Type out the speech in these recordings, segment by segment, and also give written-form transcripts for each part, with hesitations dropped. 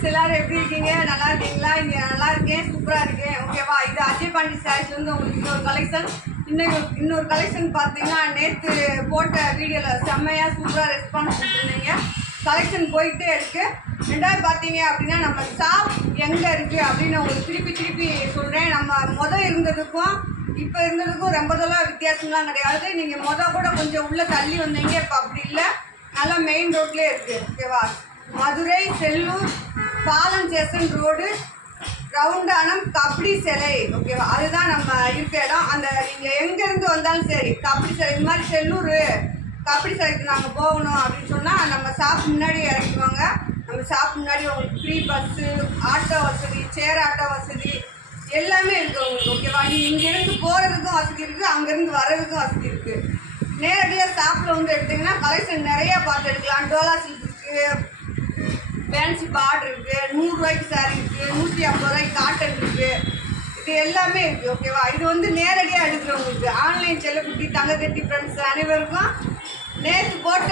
Friends எல்லாரும் எப்படி இருக்கீங்க? நல்லா இருக்கீங்களா? இங்கே நல்லா இருக்கேன், சூப்பராக இருக்கேன். ஓகேவா? இது அஜய் பாண்டி சாரீஸ் வந்து உங்களுக்கு இன்னொரு கலெக்ஷன். இன்னொரு கலெக்ஷன் பார்த்தீங்கன்னா நேற்று போட்ட வீடியோவில் செம்மையாக சூப்பராக ரெஸ்பான்ஸ் கொடுத்துருந்தீங்க. கலெக்ஷன் போயிட்டே இருக்குது. ரெண்டாவது பார்த்தீங்க அப்படின்னா நம்ம ஷாப் எங்கே இருக்குது அப்படின்னு உங்களுக்கு திருப்பி சொல்கிறேன். நம்ம இருந்ததுக்கும் இப்போ இருந்ததுக்கும் ரொம்ப வித்தியாசம்லாம் கிடையாது. நீங்கள் கூட கொஞ்சம் உள்ளே தள்ளி வந்தீங்க, இப்போ அப்படி இல்லை, நல்லா மெயின் ரோட்லேயே இருக்குது. ஓகேவா? மதுரை செல்லூர் பாலம் ஸ்டேஷன் ரோடு ரவுண்டானம் கபடி சிலை. ஓகேவா? அதுதான் நம்ம இருக்க இடம். அந்த நீங்கள் எங்கேருந்து வந்தாலும் சரி, கபடி சிலை இந்த மாதிரி செல்லூர் கபடி சிலைக்கு நாங்கள் போகணும் அப்படின்னு சொன்னால் நம்ம ஷாப் முன்னாடி இறக்கிடுவாங்க. நம்ம ஷாப் முன்னாடி உங்களுக்கு ஃப்ரீ பஸ்ஸு, ஆட்டோ வசதி, சேர் ஆட்டோ வசதி எல்லாமே இருக்குது உங்களுக்கு. ஓகேவா? நீங்கள் இங்கேருந்து போகிறதுக்கும் வசதி இருக்குது, அங்கேருந்து வர்றதுக்கும் வசதி இருக்குது. நேரடியாக ஷாப்பில் வந்து எடுத்திங்கன்னா கலெக்ஷன் நிறையா பார்த்து எடுக்கலாம். டோலா சில்க் இருக்குது, ஃபேன்சி பார்டர் இருக்குது, 100 ரூபாய்க்கு சாரீ இருக்குது, 150 ரூபாய்க்கு காட்டன் இருக்குது, இது எல்லாமே இருக்குது. ஓகேவா? இது வந்து நேரடியாக எடுக்கிறவங்களுக்கு. ஆன்லைன் செல்லக்குட்டி தங்கக்கட்டி ஃப்ரெண்ட்ஸ் அனைவருக்கும் நேற்று போட்ட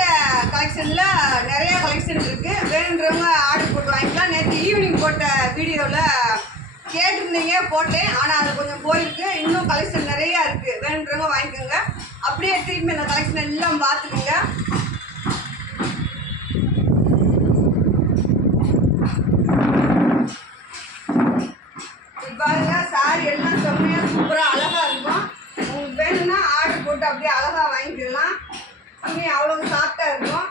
கலெக்ஷனில் நிறையா கலெக்ஷன் இருக்குது. வேணுன்றவங்க ஆர்டர் போட்டு வாங்கிக்கலாம். நேற்று ஈவினிங் போட்ட வீடியோவில் கேட்டிருந்தீங்க, போட்டேன். ஆனால் அது கொஞ்சம் போயிருக்கு. இன்னும் கலெக்ஷன் நிறையா இருக்குது. வேணுன்றவங்க வாங்கிக்கோங்க. அப்படியே திரும்பி அந்த கலெக்ஷன் எல்லாம் பார்த்துக்குங்க. பாருங்க, சாரி எல்லாம் செம்மையாக சூப்பராக அழகாக இருக்கும். உங்களுக்கு வேணும்னா ஆர்டர் போட்டு அப்படியே அழகாக வாங்கிக்கலாம். துணி அவ்வளோ சாஃப்டாக இருக்கும்.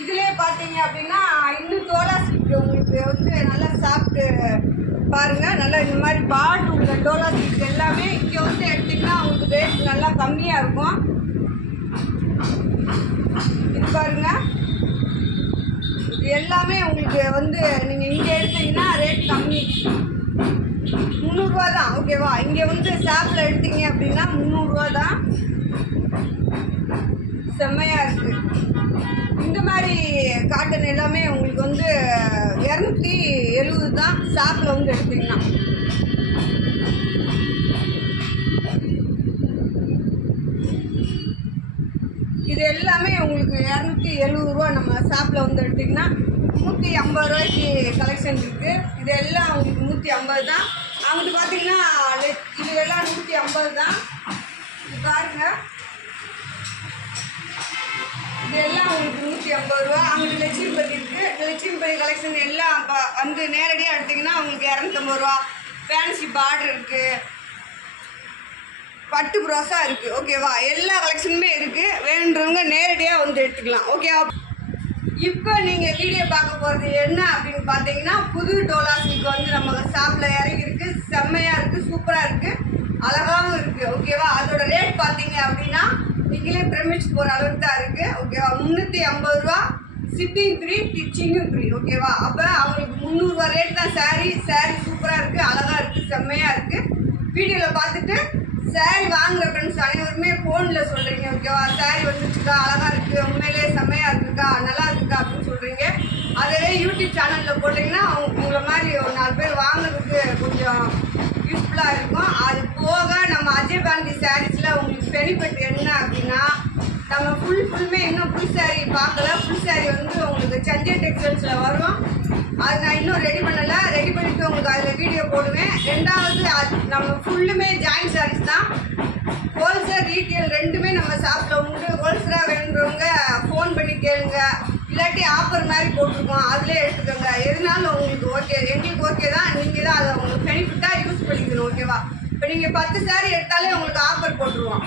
இதுலேயே பார்த்தீங்க அப்படின்னா இன்னும் டோலா சில்க் உங்களுக்கு வந்து நல்லா சாஃப்ட்டு பாருங்கள். நல்லா இந்த மாதிரி பார்டர் உள்ள டோலா சில்க் எல்லாமே இங்கே வந்து எடுத்திங்கன்னா உங்களுக்கு ரேட் நல்லா கம்மியாக இருக்கும். இது பாருங்கள், இது எல்லாமே உங்களுக்கு வந்து நீங்கள் இங்கே எடுத்தீங்கன்னா ரேட் கம்மி, 300 ரூபா தான். ஓகேவா? இங்கே வந்து ஷாப்பில் எடுத்தீங்க அப்படின்னா 300 ரூபா தான். செம்மையாக இருக்குது. இந்த மாதிரி காட்டன் எல்லாமே உங்களுக்கு வந்து 270 தான் ஷாப்பில் வந்து எடுத்தீங்கன்னா. இது எல்லாமே உங்களுக்கு 270 ரூபா. நம்ம ஷாப்பில் வந்து எடுத்திங்கன்னா 150 ரூபாய்க்கு கலெக்ஷன் இருக்குது. இது எல்லாம் உங்களுக்கு 150 தான். அங்கிட்டு பார்த்தீங்கன்னா இது எல்லாம் 150 தான். இது பாருங்கள், இது எல்லாம் உங்களுக்கு 150 ரூபா. அங்கிட்டு லட்சுமிபதி இருக்குது. இந்த லட்சுமிபதி கலெக்ஷன் எல்லாம் வந்து நேரடியாக எடுத்திங்கன்னா உங்களுக்கு 250 ரூபா. ஃபேன்சி பார்டர் இருக்குது, பட்டு ப்ரோஸா இருக்குது. ஓகேவா? எல்லா கலெக்ஷனுமே இருக்குது. வேணுன்றவங்க நேரடியாக வந்து எடுத்துக்கலாம். ஓகேவா? இப்போ நீங்கள் வீடியோ பார்க்க போகிறது என்ன அப்படின்னு பார்த்தீங்கன்னா, புது டோலா சில்க் வந்து நம்ம ஷாப்பில் இறங்கியிருக்கு. செம்மையாக இருக்குது, சூப்பராக இருக்குது, அழகாகவும் இருக்குது. ஓகேவா? அதோட ரேட் பார்த்தீங்க அப்படின்னா நீங்களே பிரமிச்சு போகிற அளவுக்கு தான் இருக்குது. ஓகேவா? 350 ரூபா, ஷிப்பிங் ஃப்ரீ, ஸ்டிச்சிங்கும் ஃப்ரீ. ஓகேவா? அப்போ அவங்களுக்கு 300 ரூபா ரேட் தான். சாரீ சூப்பராக இருக்குது, அழகாக இருக்குது, செம்மையாக இருக்குது. வீடியோவில் பார்த்துட்டு சாரீ வாங்குற ஃப்ரெண்ட்ஸ் அனைவருமே ஃபோனில் சொல்கிறீங்க. ஓகேவா? சாரீ வந்துச்சுக்கா, அழகாக இருக்குது, உண்மையிலே செம்மையாக இருக்குக்கா, நல்லா இருக்குக்கா அப்படின்னு சொல்கிறீங்க. அதே யூடியூப் சேனலில் போட்டிங்கன்னா உங்களை மாதிரி ஒரு 4 பேர் வாங்குறதுக்கு கொஞ்சம் யூஸ்ஃபுல்லாக இருக்கும். அது போக நம்ம அஜய் பாண்டி சாரீஸில் உங்களுக்கு பெனிஃபிட் என்ன அப்படின்னா, நம்ம ஃபுல்லுமே இன்னும் ஃபுல் சாரீ பார்க்கல. ஃபுல் சாரீ வந்து உங்களுக்கு சஞ்சய் டெக்ஸ்டைல்ஸில் வரும். அது நான் இன்னும் ரெடி பண்ணலை. ரெடி பண்ணிவிட்டு உங்களுக்கு அதில் வீடியோ போடுவேன். ரெண்டாவது நம்ம ஃபுல்லுமே ஜாயின்ட் சாரீஸ் தான். ஹோல்சேல் ரீட்டெயில் ரெண்டுமே நம்ம ஷாப்பில் உண்டு. ஹோல்சேலாக வேணுன்றவங்க ஃபோன் பண்ணி கேளுங்க, இல்லாட்டி ஆஃபர் மாதிரி போட்டிருக்கோம், அதிலே எடுத்துக்கோங்க. எதுனாலும் உங்களுக்கு ஓகே, எங்களுக்கு ஓகே தான். நீங்கள் தான் அதை உங்களுக்கு பெனிஃபிட்டாக யூஸ் பண்ணிக்கணும். ஓகேவா? இப்போ நீங்கள் 10 சாரீ எடுத்தாலே உங்களுக்கு ஆஃபர் போட்டுருவோம்.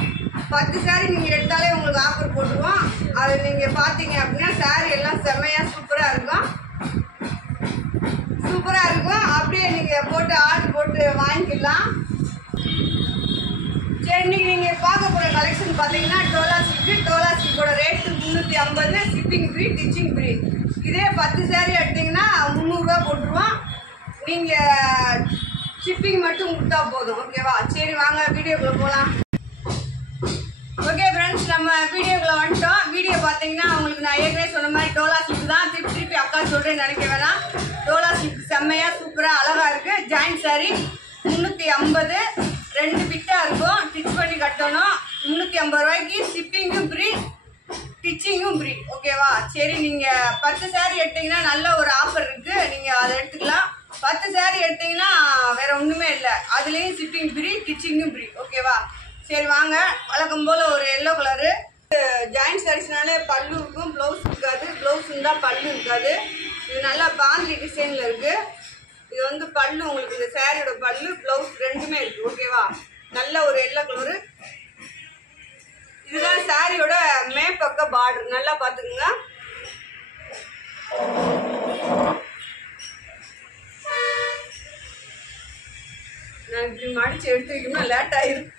10 சாரீ நீங்கள் எடுத்தாலே உங்களுக்கு ஆஃபர் போட்டுருவோம். அதை நீங்கள் பார்த்தீங்க அப்படின்னா சாரீ எல்லாம் செம்மையாக சூப்பராக இருக்கும். அப்படியே நீங்கள் போட்டு ஆர்டர் போட்டு வாங்கிக்கலாம். சரி, இன்னைக்கு நீங்கள் பார்க்க போகிற கலெக்ஷன் பார்த்தீங்கன்னா டோலா சில்கோட rate 350, shipping free, stitching free. இதே 10 சாரீ எடுத்திங்கன்னா 300 ரூபா போட்டுருவோம். நீங்கள் ஷிப்பிங் மட்டும் கொடுத்தா போதும். ஓகேவா? சரி, வாங்க வீடியோக்குள்ளே போகலாம். ஓகே ஃப்ரெண்ட்ஸ், நம்ம வீடியோக்குள்ளே வந்துட்டோம். வீடியோ பார்த்தீங்கன்னா உங்களுக்கு நான் ஏற்கனவே சொன்ன மாதிரி டோலா சில்க் தான். திருப்பி அக்கா சொல்கிறேன்னு நினைக்க வேணாம். டோலா சில்க் செம்மையாக சூப்பராக அழகாக இருக்குது. ஜாயின்ட் சாரீ 350, 2 பிட்டாக இருக்கும். ஸ்டிச் பண்ணி கட்டணும். 350 ரூபாய்க்கு, ஷிப்பிங்கும் ஃப்ரீ. ஸ்டிச்சிங்கும் ஃப்ரீ. ஓகேவா? சரி, நீங்கள் 10 saree எடுத்தீங்கன்னா நல்ல ஒரு ஆஃபர் இருக்குது, நீங்கள் அதை எடுத்துக்கலாம். 10 saree எடுத்தீங்கன்னா வேறு ஒன்றுமே இல்லை, அதுலேயும் ஷிப்பிங் ஃப்ரீ, ஸ்டிச்சிங்கும் ஃப்ரீ. ஓகேவா? சரி வாங்க, வழக்கம் போல் ஒரு எல்லோ கலரு ஜாயின்ட் சாரீஸ்னாலே பல்லு இருக்கும், ப்ளவுஸ் இருக்காது. ப்ளவுஸ் இருந்தால் பல்லு இருக்காது. இது நல்லா பாந்தி டிசைனில் இருக்குது. இது வந்து பல்லு, உங்களுக்கு இந்த சாரியோட பல்லு ப்ளவுஸ் ரெண்டுமே இருக்குது. ஓகேவா? நல்ல ஒரு எல்லோ கலரு. இதுதான் சாரியோட மேற்பக்க பார்டர், நல்லா பார்த்துக்குங்க. நான் இப்படி மடிச்சு எடுத்து வைக்கணும்னா லேட் ஆயிரும்.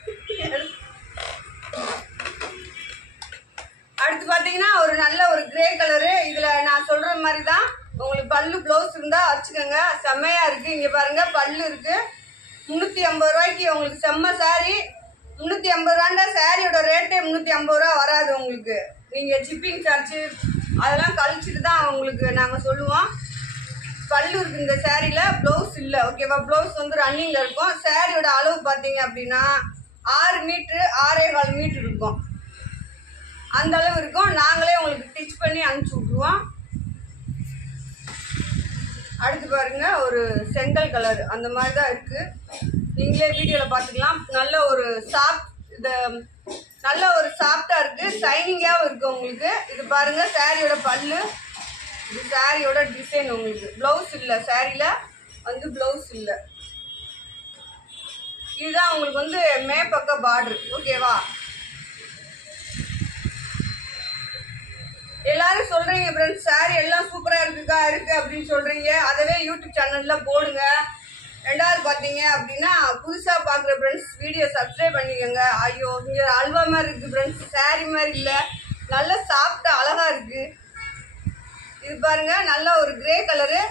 அடுத்து பார்த்தீங்கன்னா ஒரு நல்ல ஒரு கிரே கலரு. இதில் நான் சொல்கிற மாதிரி தான், உங்களுக்கு பல்லு ப்ளவுஸ் இருந்தால் வச்சுக்கோங்க, செம்மையாக இருக்குது. இங்கே பாருங்கள், பல்லு இருக்குது. 350 ரூபாய்க்கு உங்களுக்கு செம்ம சாரி. 350 ரூபாண்டா சாரியோட ரேட்டே 350 ரூபா வராது உங்களுக்கு. நீங்கள் ஷிப்பிங் சார்ஜு அதெல்லாம் கழிச்சிட்டு தான் உங்களுக்கு நாங்கள் சொல்லுவோம். பல்லு இருக்குது இந்த சாரியில், ப்ளவுஸ் இல்லை. ஓகேவா? ப்ளவுஸ் வந்து ரன்னிங்கில் இருக்கும். சாரியோட அளவு பார்த்தீங்க அப்படின்னா 6 மீட்ரு 6.25 மீட்ரு இருக்கும். அந்த அளவு இருக்கும். நாங்களே உங்களுக்கு ஸ்டிச் பண்ணி அனுப்பிச்சி விட்ருவோம். அடுத்து பாருங்க, ஒரு செங்கல் கலர் அந்த மாதிரி தான் இருக்குது. நீங்களே வீடியோவில் பார்த்துக்கலாம். நல்ல ஒரு சாஃப்ட், இது நல்ல ஒரு சாஃப்டாக இருக்குது, ஷைனிங்காகவும் இருக்குது உங்களுக்கு. இது பாருங்கள், சாரியோட பல்லு, இது சாரியோட டிசைன். உங்களுக்கு ப்ளவுஸ் இல்லை, சாரியில் வந்து ப்ளவுஸ் இல்லை. இதுதான் உங்களுக்கு வந்து மேற்பக்க பார்டர். ஓகேவா? எல்லாரும் சொல்றீங்க ஃப்ரெண்ட்ஸ், சாரி எல்லாம் சூப்பராக இருக்கு அப்படின்னு சொல்றீங்க. அதவே யூடியூப் சேனலில் போடுங்க. ரெண்டாவது பார்த்தீங்க அப்படின்னா, புதுசாக பார்க்குற ஃப்ரெண்ட்ஸ் வீடியோ சப்ஸ்கிரைப் பண்ணிக்கோங்க. ஐயோ, இங்கே அல்வா மாதிரி இருக்குது ஃப்ரெண்ட்ஸ், சாரி மாதிரி இல்லை, நல்ல சாஃப்டாக அழகாக இருக்குது. இது பாருங்க, நல்ல ஒரு கிரே கலரு.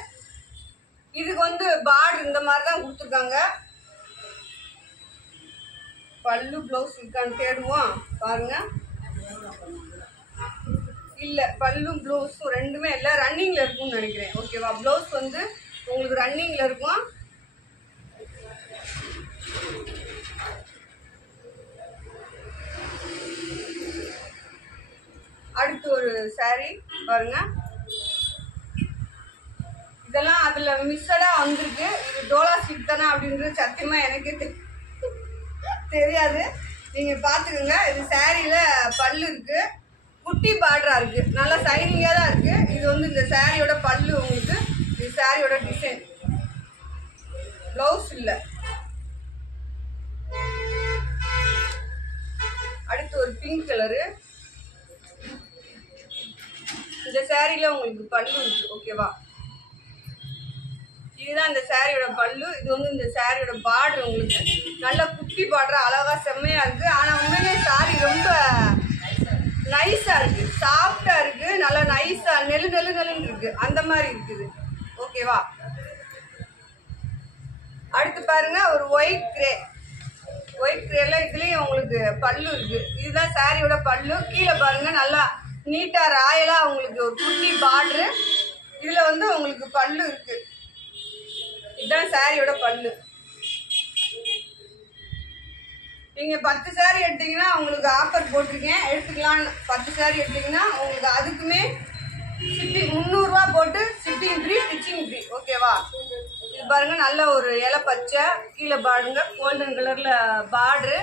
இதுக்கு வந்து பார்டர் இந்த மாதிரி தான் கொடுத்துருக்காங்க. பல்லு ப்ளவுஸ் இருக்கான்னு தேடுவோம். பாருங்க, இல்லை, பல்லும் ப்ளவுஸும் ரெண்டுமே இல்லை, ரன்னிங்கில் இருக்கும்னு நினைக்கிறேன். ஓகேவா? ப்ளவுஸ் வந்து உங்களுக்கு ரன்னிங்கில் இருக்கும். அடுத்து ஒரு சாரி பாருங்க, இதெல்லாம் அதில் மிக்சடாக வந்திருக்கு. இது டோலா சில்க் தானே அப்படின்றது சத்தியமாக எனக்கே தெரியாது. நீங்கள் பார்த்துக்கோங்க. இது சாரியில் பல்லு இருக்குது, குட்டி பார்டராக இருக்குது, நல்லா ஷைனிங்காக தான் இருக்குது. இது வந்து இந்த சாரியோட பல்லு. உங்களுக்கு இது சாரியோட டிசைன். ப்ளவுஸ் இல்லை. அடுத்து ஒரு பிங்க் கலரு. இந்த சாரியில் உங்களுக்கு பல்லு இருக்குது. ஓகேவா? இதுதான் இந்த சாரியோட பல்லு. இது வந்து இந்த சாரியோட பார்டர். உங்களுக்கு நல்ல குட்டி பார்டர், அழகாக செம்மையாக இருக்குது. ஆனால் உண்மையிலே சாரி ரொம்ப நைஸாக இருக்குது, சாஃப்டாக இருக்குது, நல்லா நைஸாக நெல்லுன்னு இருக்குது, அந்த மாதிரி இருக்குது. ஓகேவா? அடுத்து பாருங்க, ஒரு ஒயிட் கிரேல இதுலேயும் உங்களுக்கு பல்லு இருக்குது. இதுதான் சாரியோட பல்லு. கீழே பாருங்க, நல்லா நீட்டாக ராயலாக உங்களுக்கு ஒரு குட்டி பார்டரு. இதில் வந்து உங்களுக்கு பல்லு இருக்குது. இதுதான் சாரியோட பல்லு. நீங்கள் 10 சாரி எடுத்தீங்கன்னா உங்களுக்கு ஆஃபர் போட்டிருக்கேன், எடுத்துக்கலாம். 10 சாரி எடுத்தீங்கன்னா உங்களுக்கு அதுக்குமே ஷிப்பிங் 300 ரூபா போட்டு ஷிப்பிங் ஃப்ரீ, ஸ்டிச்சிங் ஃப்ரீ. ஓகேவா? இது பாருங்க, நல்ல ஒரு இலை பச்சை, கீழே பாருங்க கோல்டன் கலர்ல பார்டரு.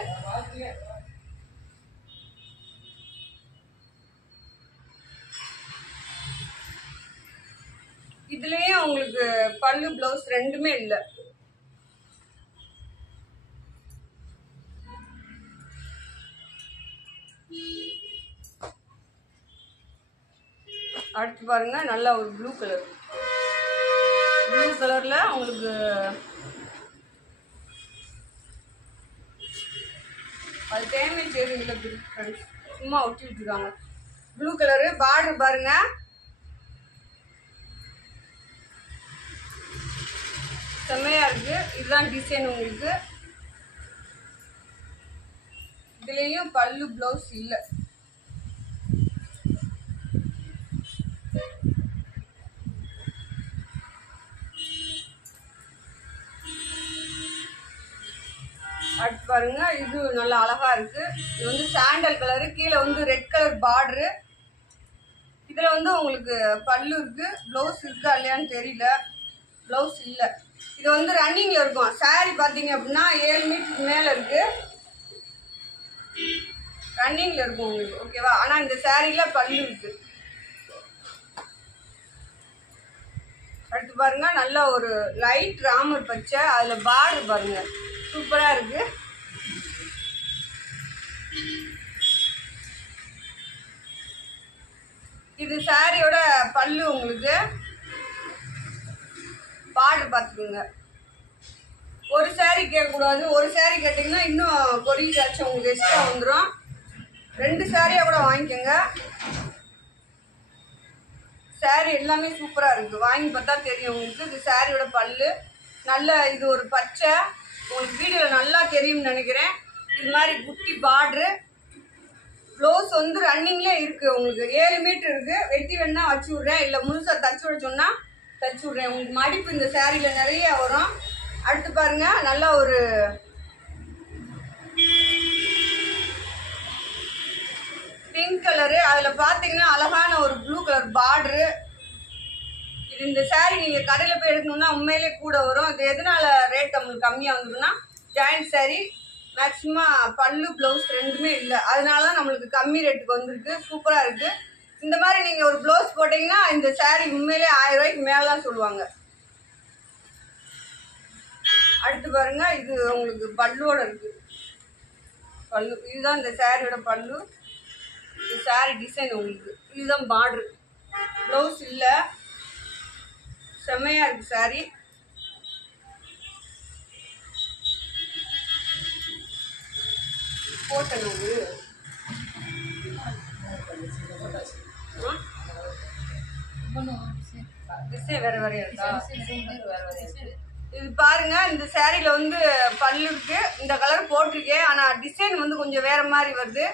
இதுலயும் உங்களுக்கு பல்லு ப்ளவுஸ் ரெண்டுமே இல்லை. அடுத்து பாருங்க, நல்ல ஒரு ப்ளூ கலர்ல உங்களுக்கு அது டேமேஜ் எதுவும் இல்லை ஃப்ரெண்ட்ஸ், சும்மா ஒட்டி விட்டுருக்காங்க. ப்ளூ கலரு பார்டர் பாருங்க, செம்மையா இருக்கு. இதுதான் டிசைன். உங்களுக்கு இதுலயும் பல்லு ப்ளவுஸ் இல்லை. அடுத்து பாருங்க, இது நல்லா அழகா இருக்கு. இது வந்து சாண்டல் கலரு, கீழே வந்து ரெட் கலர் பார்டரு. இதில் வந்து உங்களுக்கு பல்லு இருக்குது, ப்ளவுஸ் இருக்கா இல்லையான்னு தெரியல, ப்ளவுஸ் இல்லை. இது வந்து ரன்னிங்கில் இருக்கும். சாரீ பார்த்தீங்க அப்படின்னா 7 மீட்டருக்கு மேலே இருக்குது, ரன்னிங்கில் இருக்கும் உங்களுக்கு. ஓகேவா? ஆனால் இந்த சாரியில் பல்லு இருக்குது. அடுத்து பாருங்க, நல்ல ஒரு லைட் ராமர் பச்சை, அதில் பார்டர் பாருங்க, சூப்பராக இருக்கு. இது சாரியோட பல்லு. உங்களுக்கு பார்டர் பார்த்துக்குங்க. ஒரு சாரி கேட்கக்கூடாது, ஒரு சாரி கேட்டிங்கன்னா இன்னும் கொரிய சார்ஜ் உங்களுக்கு எக்ஸ்ட்ரா வந்துடும். 2 சாரியாக கூட வாங்கிக்கோங்க. சாரி எல்லாமே சூப்பராக இருக்குது, வாங்கி பார்த்தா தெரியும் உங்களுக்கு. இது சாரியோட பல்லு. நல்ல இது ஒரு பச்சை, உங்களுக்கு வீடியோவில் நல்லா தெரியும்னு நினைக்கிறேன். இது மாதிரி குட்டி பார்ட்ரு. ப்ளவுஸ் வந்து ரன்னிங்லேயே இருக்குது உங்களுக்கு. 7 மீட்டர் இருக்குது. வெட்டி வேணா வச்சு விட்றேன், இல்லை முழுசாக தச்சு விட சொன்னால் தச்சு விட்றேன். உங்களுக்கு மடிப்பு இந்த சாரியில் நிறைய வரும். அடுத்து பாருங்க, நல்லா ஒரு பிங்க் கலரு, அதில் பார்த்தீங்கன்னா அழகான ஒரு ப்ளூ கலர் பார்டரு. இது இந்த சாரீ நீங்கள் கடையில் போய் எடுக்கணும்னா உண்மையிலே கூட வரும். இது எதனால ரேட் நம்மளுக்கு கம்மியாக வந்ததுன்னா, ஜாயிண்ட் சாரீ மேக்ஸிமம் பல்லு ப்ளவுஸ் ரெண்டுமே இல்லை, அதனால தான் நம்மளுக்கு கம்மி ரேட்டுக்கு வந்திருக்கு. சூப்பராக இருக்குது. இந்த மாதிரி நீங்கள் ஒரு ப்ளவுஸ் போட்டிங்கன்னா இந்த சாரீ உண்மையிலே 1000 ரூபாய்க்கு மேலே தான் சொல்லுவாங்க. அடுத்து பாருங்க, இது உங்களுக்கு பல்லுவோட இருக்கு. பல்லு இதுதான் இந்த சாரியோட பல்லு. இது சாரி டிசைன் உங்களுக்கு. இதுதான் பார்டர், ப்ளவுஸ் இல்லை. செம்மையா இருக்கு சாரி. போட்டது டிசைன் வேற வேறையா இருக்கா? இது பாருங்க, இந்த சாரியில வந்து பல்லு இருக்கு, இந்த கலர் போட்டிருக்கேன். ஆனா டிசைன் வந்து கொஞ்சம் வேற மாதிரி வருது,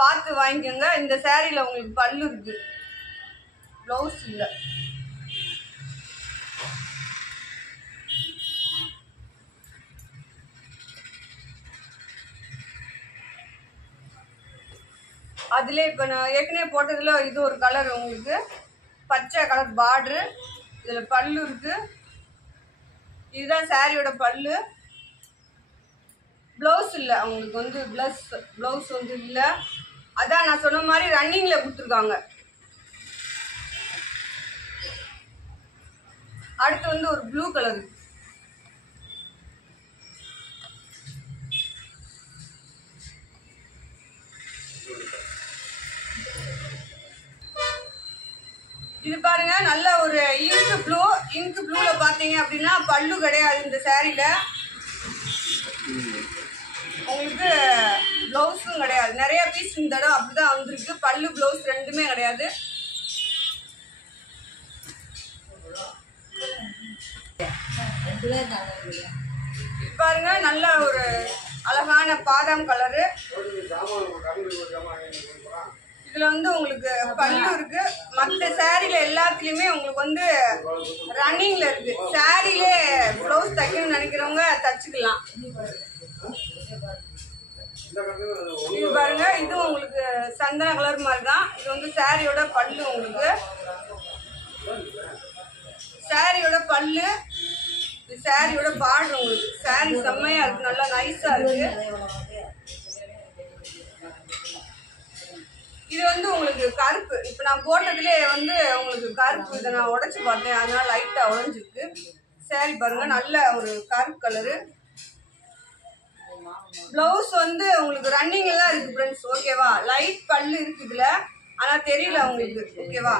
பார்த்து வாங்கிக்கோங்க. இந்த சாரியில உங்களுக்கு பல்லு இருக்கு, ப்ளவுஸ் இல்லை. அதுல இப்ப நான் ஏற்கனவே போட்டதுல இது ஒரு கலர், உங்களுக்கு பச்சை கலர் பார்டரு, இதுல பல்லு இருக்கு. இதுதான் சாரியோட பல்லு. ப்ளவுஸ் இல்லை அவங்களுக்கு வந்து, ப்ளவுஸ் வந்து இல்லை. அதான் நான் சொன்ன மாதிரி ரன்னிங்ல கொடுத்துருக்காங்க. அடுத்து வந்து ஒரு ப்ளூ கலர். இது பாருங்க, நல்ல ஒரு இங்கு ப்ளூ. இங்கு ப்ளூல பாத்தீங்க அப்படின்னா பல்லு கிடையாது இந்த சாரியில. உங்களுக்கு ப்ளவுஸும் கிடையாது. நிறைய பீஸ் இந்த தடவை அப்படிதான் வந்திருக்கு. பல்லு ப்ளவுஸ் ரெண்டுமே கிடையாது. பாருங்க, நல்ல ஒரு அழகான பாதாம் கலரு. இதுல வந்து உங்களுக்கு பல்லு இருக்கு. மற்ற சாரியில எல்லாத்துலயுமே உங்களுக்கு வந்து ரன்னிங்ல இருக்கு. சாரியிலே ப்ளவுஸ் தைக்கணும்னு நினைக்கிறவங்க தச்சுக்கலாம். இது பாருங்க, இது உங்களுக்கு சந்தன கலர் மாதிரி தான். இது வந்து சாரியோட பல்லு. உங்களுக்கு சாரியோட பல்லு, இது சாரியோட பார்டர். உங்களுக்கு சாரி செம்மையா இருக்கு, நல்லா நைஸா இருக்கு. இது வந்து உங்களுக்கு கருப்பு. இப்ப நான் போட்டதுலே வந்து உங்களுக்கு கருப்பு. இதை நான் உடைச்சு பார்த்தேன், அதனால லைட்டா உடைஞ்சிருக்கு. சாரி பாருங்க, நல்ல ஒரு கருப்பு கலரு. பிளவுஸ் வந்து உங்களுக்கு ரன்னிங்ல தான் இருக்கு ஃப்ரெண்ட்ஸ். ஓகேவா? லைட் பல்லு இருக்கு இதுல, ஆனா தெரியல உங்களுக்கு. ஓகேவா?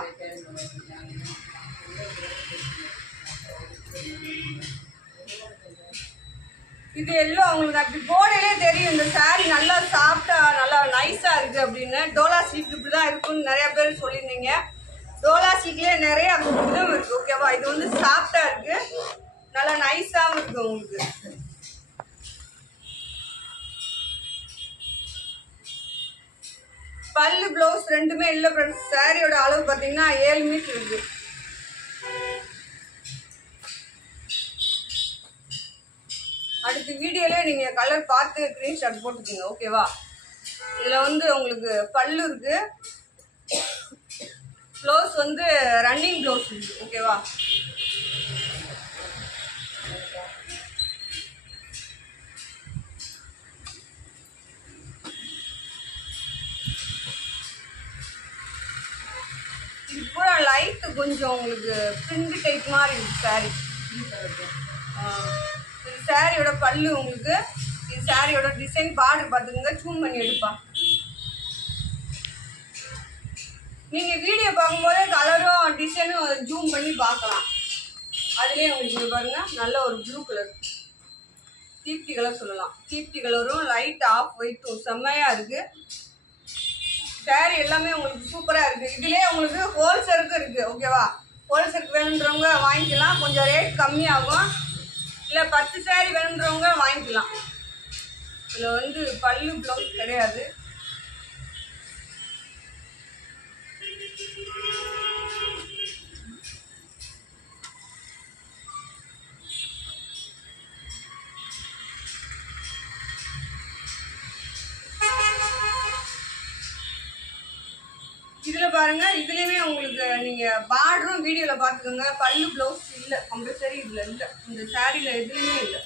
இது எல்லாம் உங்களுக்கு அப்படி போடையிலே தெரியும் இந்த சாரி நல்லா சாஃப்டா நல்லா நைஸா இருக்கு அப்படின்னு. டோலா சில்க் இப்படிதான் இருக்குன்னு நிறைய பேர் சொல்லியிருந்தீங்க. டோலா சில்க்லயே நிறைய இதுவும் இருக்கு. ஓகேவா? இது வந்து சாஃப்டா இருக்கு, நல்லா நைஸாவும் இருக்கு உங்களுக்கு. பல்லு பிளவுஸ் ரெண்டுமே இல்லை ஃப்ரெண்ட்ஸ். சாரியோட அளவு பார்த்தீங்கன்னா 7 மீட்டர் இருக்கு. அடுத்த வீடியோல நீங்க கலர் பார்த்து ஸ்கிரீன்ஷாட் போட்டுக்கோங்க. ஓகேவா? இதுல வந்து உங்களுக்கு பல்லு இருக்கு, ப்ளவுஸ் வந்து ரன்னிங் ப்ளவுஸ் இது, ஓகேவா? இது பூரா லைட்டு கொஞ்சம் உங்களுக்கு பிரிண்ட் டைப் மாதிரி இருக்கு சாரி. இது சாரியோட பல்லு உங்களுக்கு. இது சாரியோட டிசைன் பார்டர் பார்த்துக்கோங்க, ஜூம் பண்ணி எடுப்பா. நீங்கள் வீடியோ பார்க்கும்போதே கலரும் டிசைனும் ஜூம் பண்ணி பார்க்கலாம். அதுலேயே உங்களுக்கு பாருங்கள், நல்ல ஒரு ப்ளூ கலர், தீப்தி கலர் சொல்லலாம். தீப்தி கலரும் லைட் ஆஃப் ஒயிட்டும் செம்மையாக இருக்குது. சாரி எல்லாமே உங்களுக்கு சூப்பராக இருக்குது. இதுலேயே உங்களுக்கு ஹோல்சேலுக்கு இருக்குது, ஓகேவா? ஹோல்சேலுக்கு வேணுன்றவங்க வாங்கிக்கலாம், கொஞ்சம் ரேட் கம்மியாகும். இல்லை 10 சாரி வேணுன்றவங்க வாங்கிக்கலாம். இதில் வந்து பல்லு ப்ளவுஸ் கிடையாது. இதில் பாருங்கள், இதுலேயுமே உங்களுக்கு நீங்கள் பார்டரும் வீடியோவில் பார்த்துக்கோங்க. பல்லு ப்ளவுஸ் இல்லை, கம்பல்சரி இதில் இல்லை. இந்த சாரியில் எதுலேயுமே இல்லை.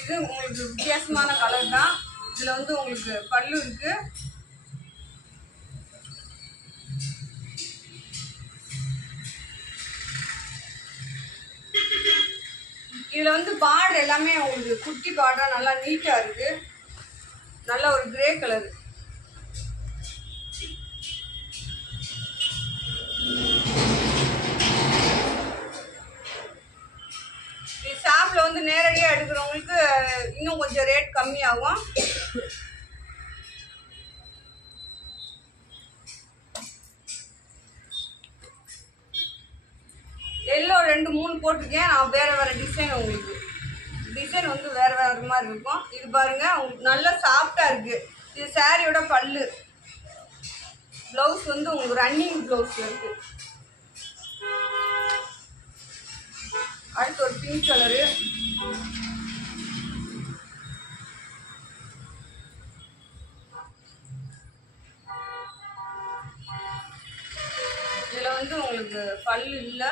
இது உங்களுக்கு வித்தியாசமான கலர் தான். இதில் வந்து உங்களுக்கு பல்லு இருக்குது. இதில் வந்து பார்டர் எல்லாமே உங்களுக்கு குட்டி பார்டராக நல்லா நீட்டாக இருக்குது. நல்ல ஒரு கிரே கலரு. இது ஷாப்பில் வந்து நேரடியாக எடுக்கிறவங்களுக்கு இன்னும் கொஞ்சம் ரேட் கம்மியாகும். எல்லோ 2-3 போட்டிருக்கேன் நான். வேறு வேறு டிசைன், உங்களுக்கு டிசைன் வந்து வேறு வேறு மாதிரி இருக்கும். இது பாருங்கள், உங்களுக்கு நல்லா சாஃப்டாக இருக்குது. இது சாரியோட பல்லு. ப்ளவுஸ் வந்து உங்களுக்கு ரன்னிங் ப்ளவுஸ் இருக்குது. அடுத்து ஒரு பிங்க் கலரு. இதில் வந்து உங்களுக்கு பல்லு இல்லை,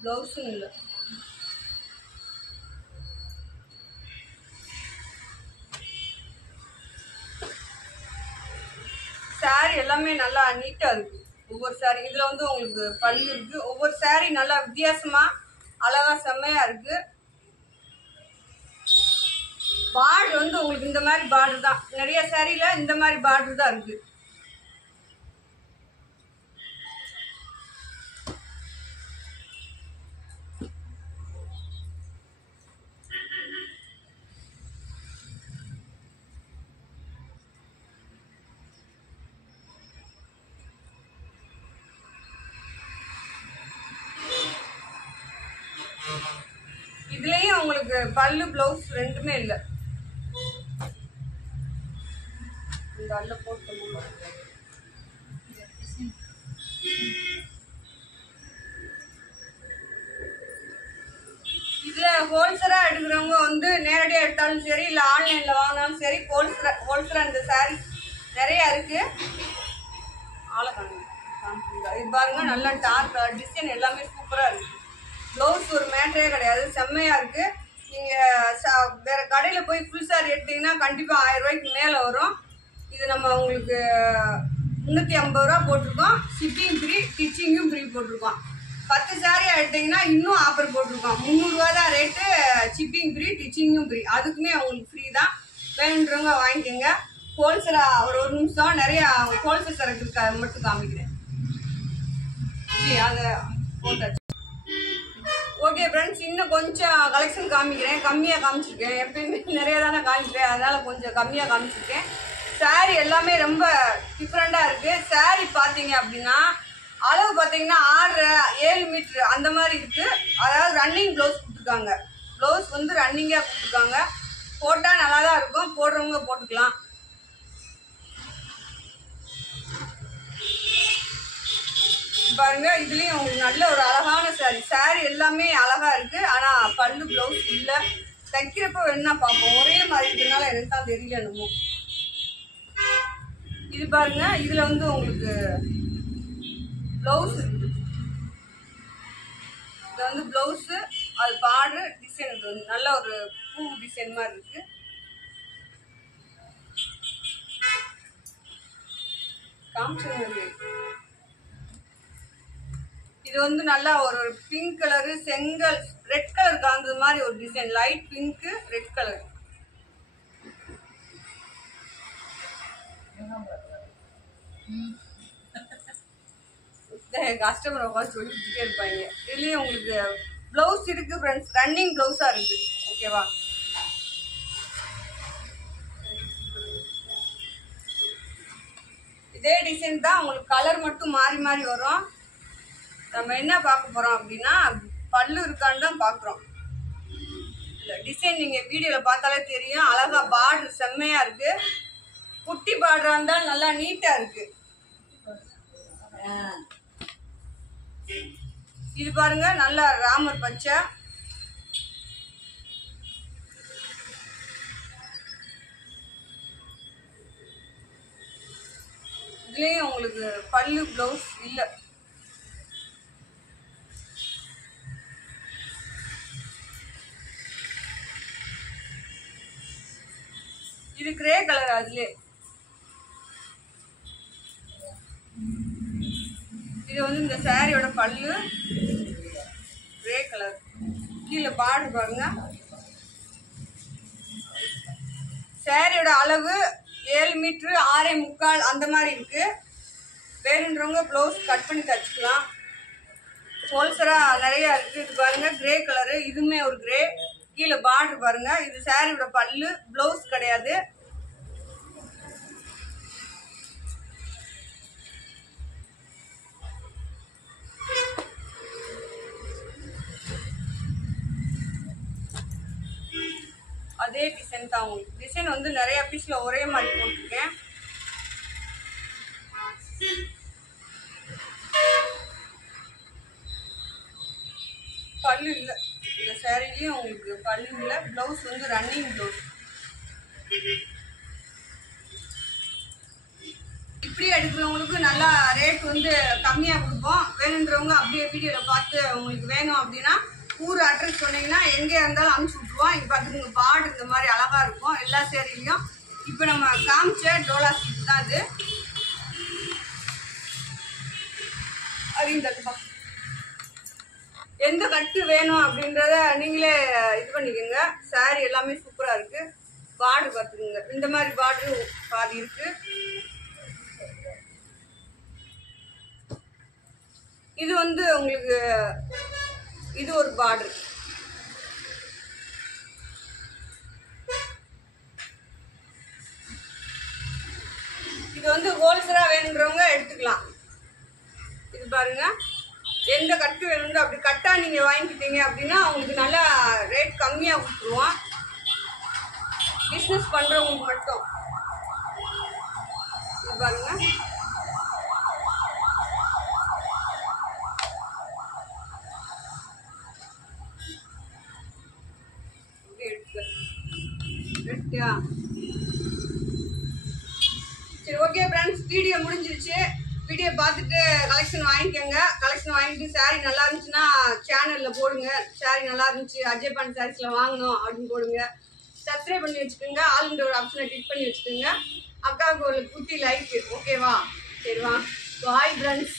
ப்ளவுஸும் இல்லை. சாரி எல்லாமே நல்லா நீட்டாக இருக்குது. ஒவ்வொரு சாரி இதில் வந்து உங்களுக்கு பல்லு இருக்குது. ஒவ்வொரு சாரி நல்லா வித்தியாசமாக அழகாக செம்மையாக இருக்குது. பார்டர் வந்து உங்களுக்கு இந்த மாதிரி பார்டர் தான். நிறைய சாரியில் இந்த மாதிரி பார்டர் தான் இருக்குது. இதுலேயும் உங்களுக்கு பல்லு ப்ளவுஸ் ரெண்டுமே இல்லை. இந்த அல்ல போட்டு இதில் ஹோல்சேலாக எடுக்கிறவங்க வந்து நேரடியாக எடுத்தாலும் சரி, இல்லை ஆன்லைனில் வாங்கினாலும் சரி, ஹோல்சேலாக இந்த சாரீ நிறையா இருக்குது. இது பாருங்க, நல்லா டார்க் கலர் டிசைன் எல்லாமே சூப்பராக இருக்குது. ப்ளவுஸ் ஒரு மேட்டரே கிடையாது, செம்மையாக இருக்குது. நீங்கள் வேறு கடையில் போய் ஃபுல் சாரி எடுத்தீங்கன்னா கண்டிப்பாக 1000 ரூபாய்க்கு மேலே வரும். இது நம்ம உங்களுக்கு 350 ரூபா போட்டிருக்கோம். ஷிப்பிங் ஃப்ரீ, ஸ்டிச்சிங்கும் ஃப்ரீ போட்டிருக்கோம். 10 சாரி எடுத்தீங்கன்னா இன்னும் ஆஃபர் போட்டிருக்கோம். 300 ரூபா தான் ரேட்டு, ஷிப்பிங் ஃப்ரீ, ஸ்டிச்சிங்கும் ஃப்ரீ. அதுக்குமே உங்களுக்கு ஃப்ரீ தான். வேணுன்றவங்க வாங்கிக்கோங்க. ஹோல்சேலாக ஒரு நிமிஷம், நிறையா ஹோல்சேல் சரக்கு இருக்கு, அதை மட்டும் காமிக்கிறேன். அதை போட்டாச்சு. ஓகே ஃப்ரெண்ட்ஸ், இன்னும் கொஞ்சம் கலெக்ஷன் காமிக்கிறேன். கம்மியாக காமிச்சிருக்கேன், எப்பயுமே நிறைய தானே காமிக்கிறேன், அதனால் கொஞ்சம் கம்மியாக காமிச்சிருக்கேன். சாரீ எல்லாமே ரொம்ப டிஃப்ரெண்ட்டாக இருக்குது. சாரீ பார்த்தீங்க அப்படின்னா அளவு பார்த்தீங்கன்னா 6-7 மீட்ரு அந்த மாதிரி இருக்குது. அதாவது ரன்னிங் ப்ளவுஸ் கொடுத்துருக்காங்க. ப்ளவுஸ் வந்து ரன்னிங்காக கொடுத்துருக்காங்க. போட்டால் நல்லா தான் இருக்கும், போடுறவங்க போட்டுக்கலாம். பாருங்க, இதுலயும் உங்களுக்கு நல்ல ஒரு அழகான சாரி எல்லாமே அழகா இருக்கு. ஆனா பல்லு பிளவுஸ் இல்ல. தைக்கிறப்ப வேணா பார்ப்போம். ஒரே மாதிரி இருக்கிறதுனால எனக்கு தான் தெரியல என்னமோ. இது பாருங்க, இதுல வந்து உங்களுக்கு பிளவுஸ் இருக்கு. இது வந்து பிளவுஸ், அது பார்டர் டிசைன். இது வந்து நல்ல ஒரு பூ டிசைன் மாதிரி இருக்கு. இது வந்து நல்லா ஒரு பிங்க் கலரு, செங்கல் ரெட் கலர் கலந்தது மாதிரி ஒரு design. Light pink red colour. Customer உட்காந்து சொல்லிக்கிட்டே இருப்பாங்க. இதுலயும் உங்களுக்கு பிளவுஸ் இருக்கு ஃப்ரெண்ட்ஸ், ரன்னிங் பிளவுஸா இருக்கு. ஓகேவா? இதே டிசைன் தான், உங்களுக்கு கலர் மட்டும் மாறி மாறி வரும். நம்ம என்ன பார்க்க போறோம் அப்படின்னா, பல்லு இருக்கான்னு தான் பார்க்குறோம். இல்லை, டிசைன் நீங்கள் வீடியோவில் பார்த்தாலே தெரியும். அழகா பார்டர் செம்மையா இருக்கு. குட்டி பார்டரா இருந்தாலும் நல்லா நீட்டா இருக்கு. இது பாருங்க, நல்லா ராமர் பச்சை. இதுலயும் உங்களுக்கு பல்லு பிளவுஸ் இல்ல. இது கிரே கலர். அதுல இது வந்து இந்த சாரியோட பல்லு கிரே கலர். கீழே பார்டர் பாருங்க. சாரியோட அளவு 7 மீட்டர் 6.25 அந்த மாதிரி இருக்கு. வேணுன்றவங்க ப்ளவுஸ் கட் பண்ணி தச்சுக்கலாம். ஹோல்சரா நிறைய இருக்கு. இது பாருங்க, கிரே கலரு. இதுவுமே ஒரு கிரே. கீழே பார்டர் பாருங்க. இது சாரியோட பல்லு, ப்ளவுஸ் கிடையாது. அதே டிசைன் தான். உங்களுக்கு டிசைன் வந்து நிறைய பீஸ்ல ஒரே மாதிரி போட்டிருக்கேன். பல்லு இல்ல இந்த சாரிலயும் உங்களுக்கு பல்லு இல்ல. பிளவுஸ் வந்து ரன்னிங் பிளவுஸ். இப்படி எடுக்கிறவங்களுக்கு நல்லா ரேட் வந்து கம்மியா கொடுப்போம். வேணுன்றவங்க அப்படியே வீடியோல பார்த்து உங்களுக்கு வேணும் அப்படின்னா ஊர் அட்ரஸ் சொன்னீங்கன்னா எங்கே இருந்தாலும் அனுப்பிச்சு விட்ருவோம். இப்போ பார்த்துங்க, பார்டர் இந்த மாதிரி அழகா இருக்கும் எல்லா சேரீலையும். இப்போ நம்ம காமிச்ச டோலா சீட் தான் இது. அப்படின்றது எந்த கட்டு வேணும் அப்படின்றத நீங்களே இது பண்ணிக்கோங்க. சாரி எல்லாமே சூப்பரா இருக்கு. பார்டர் பார்த்துக்குங்க, இந்த மாதிரி பார்டர் பாதி இருக்கு. இது வந்து உங்களுக்கு இது ஒரு பார்டர். இது வந்து ஹோல்சேலா வேணுன்றவங்க எடுத்துக்கலாம். இது பாருங்க, எந்த கட்டு வேணும்னு அப்படி கட்டா நீங்க வாங்கிக்கிட்டீங்க அப்படின்னா உங்களுக்கு நல்லா ரேட் கம்மியா கொடுத்துருவோம். பிஸ்னஸ் பண்றவங்களுக்கு மட்டும். இது பாருங்க, சரி ஓகே ஃப்ரெண்ட்ஸ், வீடியோ முடிஞ்சிருச்சு. வீடியோ பார்த்துட்டு கலெக்ஷன் வாங்கிக்கோங்க. கலெக்ஷன் வாங்கிட்டு சாரி நல்லா இருந்துச்சுன்னா சேனலில் போடுங்க. சாரி நல்லா இருந்துச்சு, அஜய் பாண்டி சாரீஸில் வாங்கணும் அப்படின்னு போடுங்க. சப்ஸ்கிரைப் பண்ணி வச்சுக்கோங்க. ஆளுன்ற ஒரு ஆப்ஷனை கிளிக் பண்ணி வச்சுக்கோங்க. அக்காவுக்கு ஒரு குட்டி லைக். ஓகேவா? சரிவா, பாய் ஃப்ரெண்ட்ஸ்.